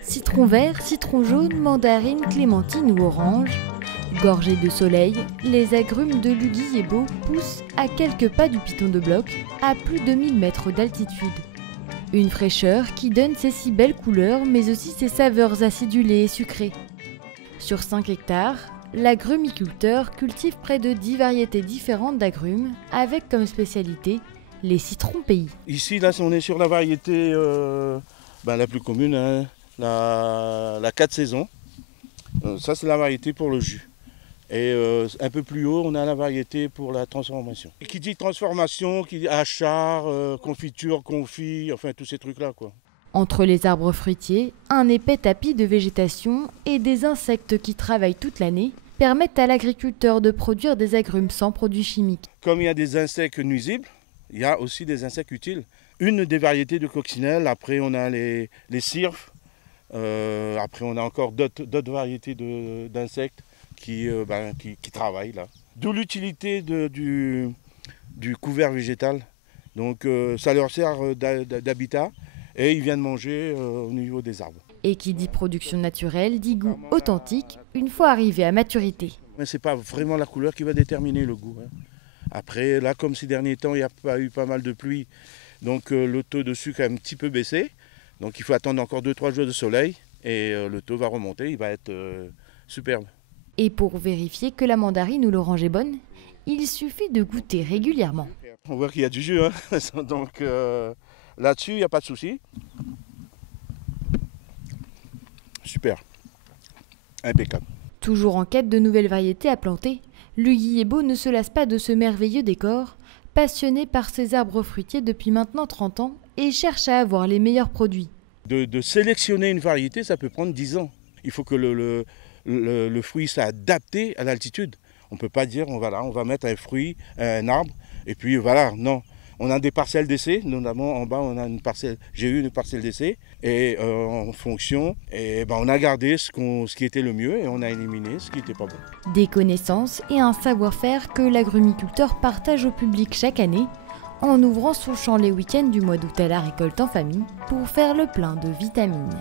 Citron vert, citron jaune, mandarine, clémentine ou orange. Gorgés de soleil, les agrumes de l'Uguier-Beau poussent à quelques pas du piton de bloc, à plus de 1000 mètres d'altitude. Une fraîcheur qui donne ses si belles couleurs, mais aussi ses saveurs acidulées et sucrées. Sur 5 hectares, l'agrumiculteur cultive près de 10 variétés différentes d'agrumes, avec comme spécialité les citrons pays. Ici, là, on est sur la variété la plus commune, hein, la 4 saisons. Ça, c'est la variété pour le jus. Et un peu plus haut, on a la variété pour la transformation. Et qui dit transformation, qui dit achar, confiture, confit, enfin tous ces trucs-là, quoi. Entre les arbres fruitiers, un épais tapis de végétation et des insectes qui travaillent toute l'année permettent à l'agriculteur de produire des agrumes sans produits chimiques. Comme il y a des insectes nuisibles, il y a aussi des insectes utiles. Une des variétés de coccinelle, après on a les cirfes, après on a encore d'autres variétés d'insectes qui travaillent là. D'où l'utilité du couvert végétal. Donc ça leur sert d'habitat et ils viennent manger au niveau des arbres. Et qui dit production naturelle dit goût authentique une fois arrivé à maturité. Mais c'est pas vraiment la couleur qui va déterminer le goût, hein. Après, là, comme ces derniers temps, il y a eu pas mal de pluie, donc le taux de sucre a un petit peu baissé. Donc il faut attendre encore 2-3 jours de soleil et le taux va remonter, il va être superbe. Et pour vérifier que la mandarine ou l'orange est bonne, il suffit de goûter régulièrement. On voit qu'il y a du jus, hein. Donc là-dessus, il n'y a pas de souci. Super, impeccable. Toujours en quête de nouvelles variétés à planter, l'Uguier-Beau ne se lasse pas de ce merveilleux décor, passionné par ses arbres fruitiers depuis maintenant 30 ans et cherche à avoir les meilleurs produits. De sélectionner une variété, ça peut prendre 10 ans. Il faut que le fruit soit adapté à l'altitude. On ne peut pas dire on va mettre un fruit, un arbre, et puis voilà, non. On a des parcelles d'essai, notamment en bas, j'ai eu une parcelle d'essai, et en fonction, on a gardé ce qui était le mieux et on a éliminé ce qui n'était pas bon. Des connaissances et un savoir-faire que l'agrumiculteur partage au public chaque année, en ouvrant son champ les week-ends du mois d'août à la récolte en famille pour faire le plein de vitamines.